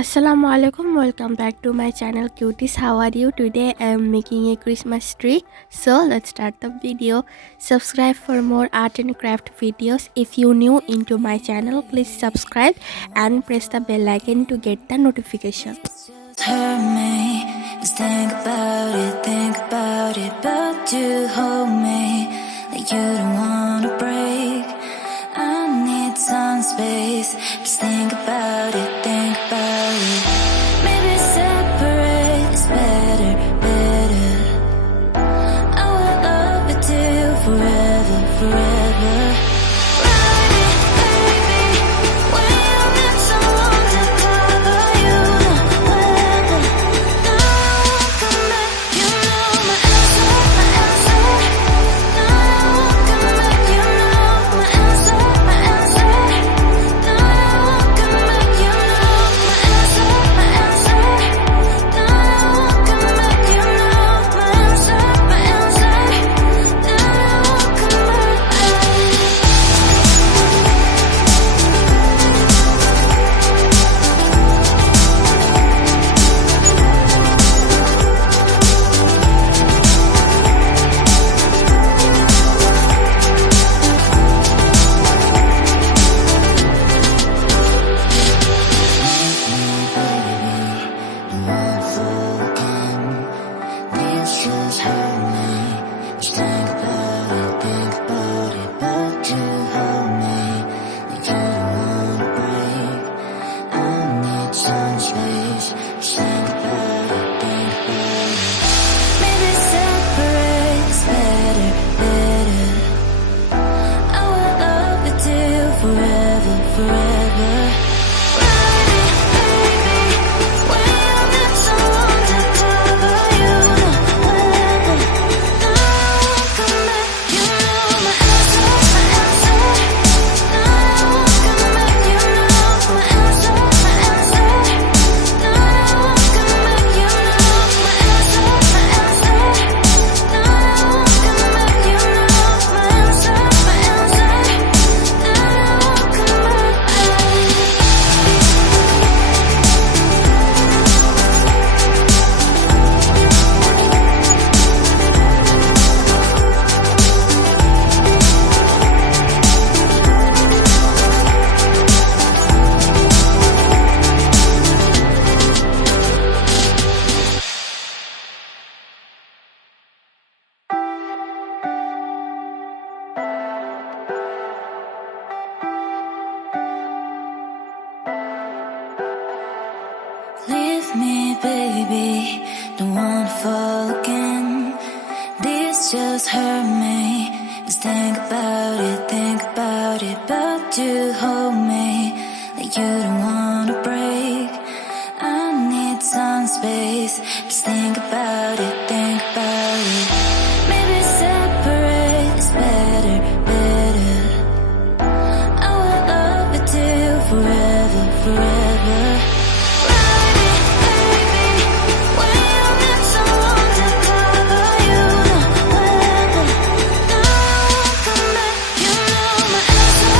Assalamu alaikum, welcome back to my channel Cuties. How are you? Today I am making a Christmas tree. So let's start the video. Subscribe for more art and craft videos. If you new into my channel, please subscribe and press the bell icon to get the notification. Hurt me, just think about it, but you hold me like you don't wanna break. I need some space, just think about it. Maybe separate is better. I will love you till forever. Ride it, baby, when you need someone to cover you. Whenever, now I won't come back. You know my answer. Now I won't come back. You know my answer. Now I won't come back. You know my answer. Now I won't come back. You know my answer. Now I won't come just hurt me. Just think about it, but you hold me like you don't wanna break. I need some space. Just think about it. Maybe separate is better. I will love you till forever. Ride it, baby, when you need someone to cover you. Whenever, now I won't come back. You know my answer. Now I won't come back. You know my answer. Now I won't come back. You know my answer. Now I won't come back. You know my answer. Now I won't come Leave me, baby, don't wanna fall again. This just hurt me. Just think about it, but you hold me like you don't wanna break. I need some space. Just think about it. Maybe separate is better. I will love you till forever. Ride it, baby, when you need someone to cover you. Whenever, now I won't come back. You know my answer.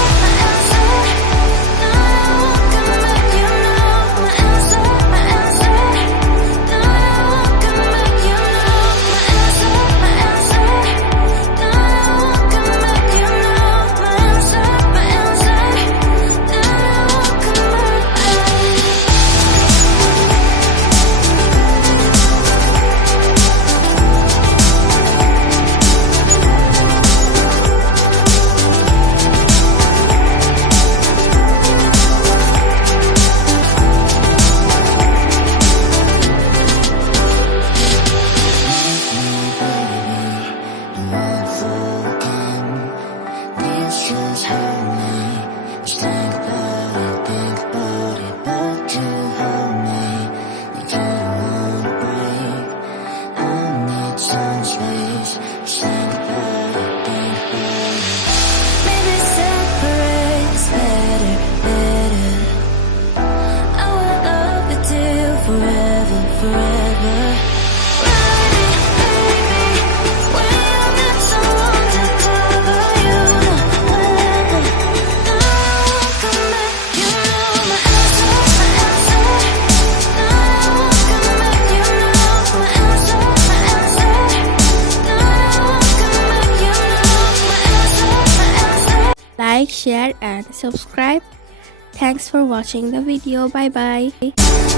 Now I won't come back. You know my answer. Now I won't come back. You know my answer. Now I won't come back. You know my answer. Now I won't come back. This just hurt me. Just think about it, but you hold me like you don't wanna break. I need some space. Just think about it. Maybe separate is better. I will love you till forever. Ride it, baby, when you need someone to cover you. Whenever, now I won't come back. You know my answer. share and subscribe. Thanks for watching the video. Bye bye.